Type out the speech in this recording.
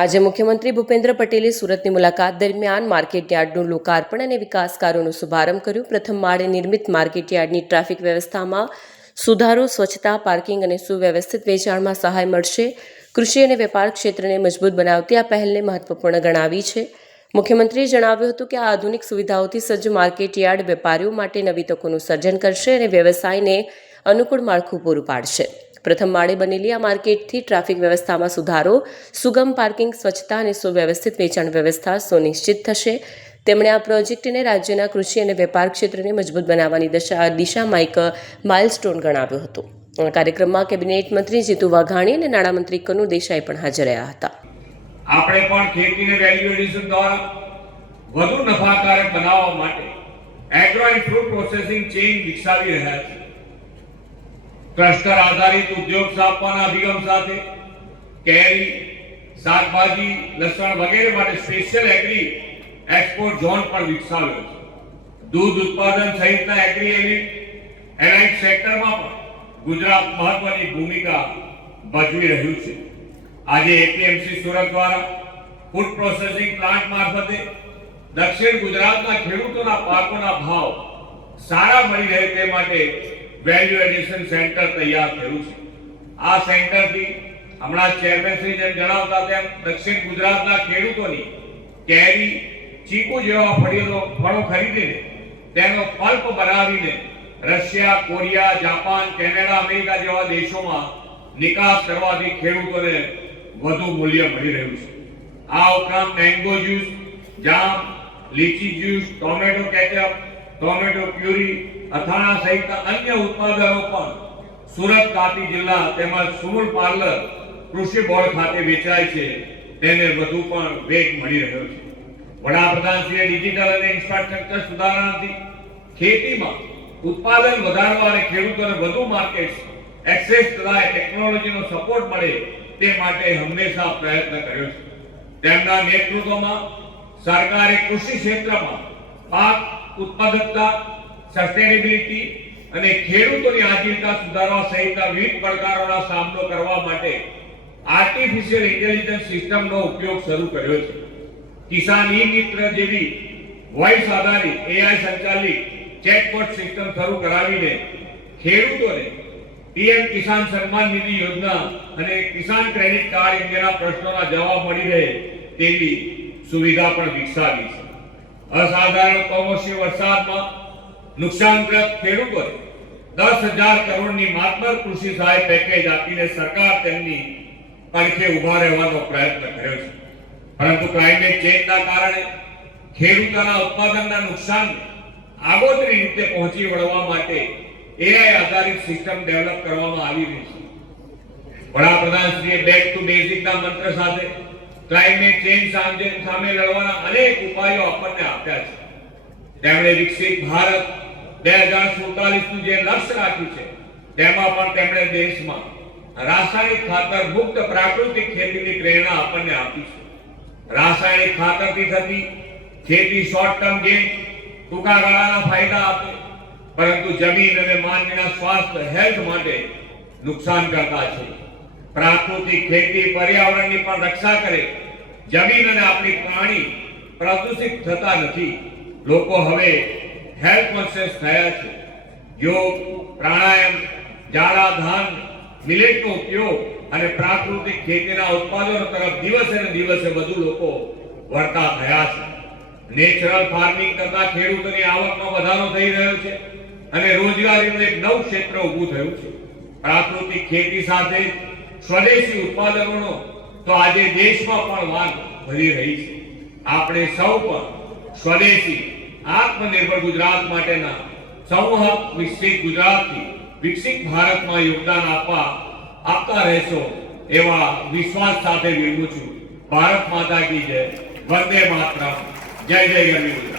આજે મુખ્યમંત્રી ભૂપેન્દ્ર પટેલે સુરતની મુલાકાત દરમિયાન માર્કેટયાર્ડનું લોકાર્પણ અને વિકાસ કાર્યોનો શુભારંભ કર્યો। પ્રથમ માળે નિર્મિત માર્કેટયાર્ડની ટ્રાફિક વ્યવસ્થામાં સુધારો, સ્વચ્છતા, પાર્કિંગ અને સુવ્યવસ્થિત વેચાણમાં સહાય મળશે। કૃષિ અને વેપાર ક્ષેત્રને મજબૂત બનાવતી આ પહેલને મહત્વપૂર્ણ ગણાવી છે। મુખ્યમંત્રીએ જણાવ્યું હતું કે આ આધુનિક સુવિધાઓથી સજ્જ માર્કેટયાર્ડ વેપારીઓ માટે નવી તકોનું સર્જન કરશે અને વ્યવસાયને અનુકૂળ માળખું પૂરું પાડશે। પ્રથમ માળે બનેલી આ માર્કેટથી ટ્રાફિક વ્યવસ્થામાં સુધારો, સુગમ પાર્કિંગ, સ્વચ્છતા અને સુવ્યવસ્થિત વેચાણ વ્યવસ્થા સુનિશ્ચિત થશે। તેમણે આ પ્રોજેક્ટને રાજ્યના કૃષિ અને વેપાર ક્ષેત્રને મજબૂત બનાવવાની દિશામાં એક માઇલસ્ટોન ગણાવ્યો હતો। આ કાર્યક્રમમાં કેબિનેટ મંત્રી જીતુ વાઘાણી અને નાણામંત્રી કનુ દેસાઈ પણ હાજર રહ્યા હતા। આપણે પણ ખેતીને વેલ્યુ એડિશન દ્વારા વધુ નફાકારક બનાવવા માટે agro and fruit processing chain વિકસાવી રહ્યા છીએ। ક્લસ્ટર આધારિત ઉદ્યોગ સ્થાપવાના અભિગમ સાથે કેરી, શાકભાજી, લસણ વગેરે માટે સ્પેશિયલ એગ્રી એક્સપોર્ટ ઝોન પણ વિકસાવ્યો છે। દૂધ ઉત્પાદન સહિતના એગ્રી એલાઇડ સેક્ટરમાં પણ ગુજરાત મહત્વની ભૂમિકા ભજવી રહ્યું છે। આજે એપીએમસી સુરત દ્વારા ફૂડ પ્રોસેસિંગ પ્લાન્ટ મારફતે દક્ષિણ ગુજરાતના ખેડૂતોના પાકોના ભાવ સારા મળી રહે તે માટે વેલ્યુ એડિશન સેન્ટર તૈયાર થયું છે। આ સેન્ટરથી હમણાં ચેરમેન શ્રી જેમ જણાવતા તેમ દક્ષિણ ગુજરાતના ખેડૂતોની કેરી, ચીકુ જેવા ફળો ખરીદીને તેનો પલ્પ બનાવીને Russia, Korea, Japan, Canada, America જેવા દેશોમાં નિકાસ કરવાથી ખેડૂતોને વધુ મૂલ્ય મળી રહ્યું છે। આ ઉપરાંત mango juice, jam, lychee juice, tomato ketchup, tomato puree, અથાણા સહિતના અન્ય ઉત્પાદનો પણ સુરત, તાપી જિલ્લા તેમજ સુમૂલ પાર્લર કૃષિ બોર્ડ ખાતે વેચાય છે। તેને વધુ પણ વેગ મળી રહ્યો છે। વડાપ્રધાનશ્રીએ ડિજિટલ અને ઇન્ફ્રાસ્ટ્રક્ચર સુધારણાથી ખેતીમાં ઉત્પાદન વધારવા અને ખેડૂતોને વધુ માર્કેટ એક્સેસ તથા ટેકનોલોજીનો સપોર્ટ મળે તે માટે હંમેશા પ્રયત્ન કર્યો છે। તેમના નેતૃત્વમાં સરકારે કૃષિ ક્ષેત્રમાં પાક ઉત્પાદકતા, સસ્ટેનેબિલિટી અને ખેડૂતોની આજીવિકા સુધારવા સહિતના વિવિધ પડકારોનો સામનો કરવા માટે આર્ટિફિશિયલ ઇન્ટેલિજન્સ સિસ્ટમનો ઉપયોગ શરૂ કર્યો છે। કિસાન ઈ-મિત્ર જેવી વોઇસ આધારિત એઆઈ સંચાલિત ચેટબોટ સિસ્ટમ શરૂ કરાવીને ખેડૂતોને પીએમ કિસાન સન્માન નિધિ યોજના અને કિસાન ક્રેડિટ કાર્ડ અંગેના પ્રશ્નોના જવાબ મળી રહે તેવી સુવિધા પણ વિકસાવી છે। અસાધારણ કમોસમી વરસાદમાં નુકસાનગ્રસ્ત ખેડૂતોને 10,000 કરોડની માતબર કૃષિ સહાય પેકેજ આપીને સરકાર તેમની પડખે ઉભા રહેવાનો પ્રયત્ન કર્યો છે। પરંતુ ક્લાઇમેટ ચેન્જના કારણે ખેડૂતોના ઉત્પાદનના નુકસાનને આગોતરી રીતે પહોંચી વળવા માટે એઆઈ આધારિત સિસ્ટમ ડેવલપ કરવામાં આવી રહી છે। વડાપ્રધાનશ્રીએ બેક ટુ બેઝિકના મંત્ર સાથે ક્લાઇમેટ ચેન્જ સામે લડવાના અનેક ઉપાયો આપણને આપ્યા છે। તેમણે વિકસિત ભારત 2047નું જે લક્ષ્ય રાખ્યું છે તેમાં પણ તેમણે દેશમાં રાસાયણિક ખાતર મુક્ત પ્રાકૃતિક ખેતીની પ્રેરણા આપણને આપી છે। રાસાયણિક ખાતરથી થતી ખેતી શોર્ટ ટર્મ ગેઇન, ટૂંકા ગાળાના ફાયદા આપે, પરંતુ જમીન અને માનવીના સ્વાસ્થ્ય હેલ્થ માટે નુકસાન કરતા છે। પ્રાકૃતિક ખેતી પર્યાવરણની પણ રક્ષા કરે, જમીન અને આપણી પ્રાણી પ્રદૂષિત થતા નથી। લોકો હવે હેલ્થ કોન્શિયસ થયા છે। યોગ, પ્રાણાયામ, જાડા ધાન, મિલેટનો ઉપયોગ અને પ્રાકૃતિક ખેતીના ઉત્પાદનો તરફ દિવસે ને દિવસે વધુ લોકો વળતા થયા છે। નેચરલ ફાર્મિંગ કરતા ખેડૂતોની આવકમાં વધારો થઈ રહ્યો છે અને રોજગારીનું એક નવું ક્ષેત્ર ઊભું થયું છે। પ્રાકૃતિક ખેતી સાથે સ્વદેશી ઉત્પાદનોનો તો આજે દેશમાં પણ માંગ વધી રહી છે। આપણે સૌ પણ સ્વદેશી આત્મનિર્ભર ગુજરાત માટેના સંવાહક વિકસિત ગુજરાતથી વિકસિત ભારતમાં યોગદાન આપતા રહેશો એવા વિશ્વાસ સાથે વિરમું છું। ભારત માતા કી જય, વંદે માતરમ, જય જય ગરવી।